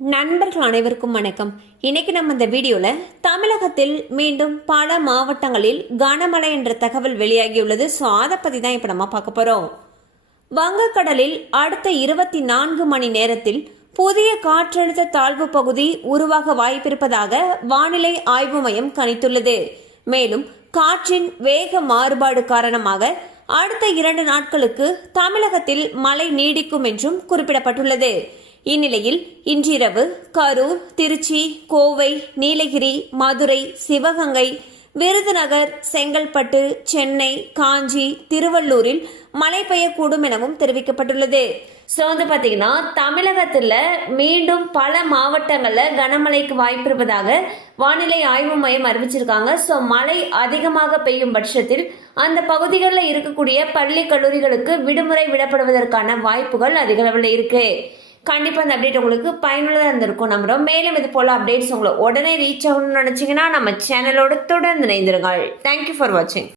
நண்பர்கள் அனைவருக்கும் வணக்கம். இன்னைக்கு நம்ம இந்த வீடியோல தமிழகத்தில் மீண்டும் பல மாவட்டங்களில் கனமழை என்ற தகவல் வெளியாகியுள்ளது. ஸோ அதை பத்தி தான் இப்ப நம்ம பார்க்க போறோம். வங்கக்கடலில் அடுத்த 24 மணி நேரத்தில் புதிய காற்றழுத்த தாழ்வு பகுதி உருவாக வாய்ப்பிருப்பதாக வானிலை ஆய்வு மையம் கணித்துள்ளது. மேலும் காற்றின் வேக மாறுபாடு காரணமாக அடுத்த 2 நாட்களுக்கு தமிழகத்தில் மழை நீடிக்கும் என்றும் குறிப்பிடப்பட்டுள்ளது. இந்நிலையில் இன்றிரவு கரூர், திருச்சி, கோவை, நீலகிரி, மதுரை, சிவகங்கை, விருதுநகர், செங்கல்பட்டு, சென்னை, காஞ்சி, திருவள்ளூரில் மழை பெய்யக்கூடும் எனவும் தெரிவிக்கப்பட்டுள்ளது. ஸோ பார்த்தீங்கன்னா தமிழகத்தில் மீண்டும் பல மாவட்டங்களில் கனமழைக்கு வாய்ப்பு இருப்பதாக வானிலை ஆய்வு மையம் அறிவிச்சிருக்காங்க. ஸோ மழை அதிகமாக பெய்யும் பட்சத்தில் அந்த பகுதிகளில் இருக்கக்கூடிய பள்ளி கல்லூரிகளுக்கு விடுமுறை விடப்படுவதற்கான வாய்ப்புகள் அதிக அளவில் இருக்கு. கண்டிப்பாக அந்த அப்டேட் உங்களுக்கு பயனுள்ளதாக இருந்திருக்கும் நம்புறோம். மேலும் இது போல அப்டேட்ஸ் உங்களை உடனே ரீச் ஆகணும்னு நினச்சிங்கன்னா நம்ம சேனலோட தொடர்ந்து இணைந்திருங்கள். தேங்க்யூ ஃபார் வாட்சிங்.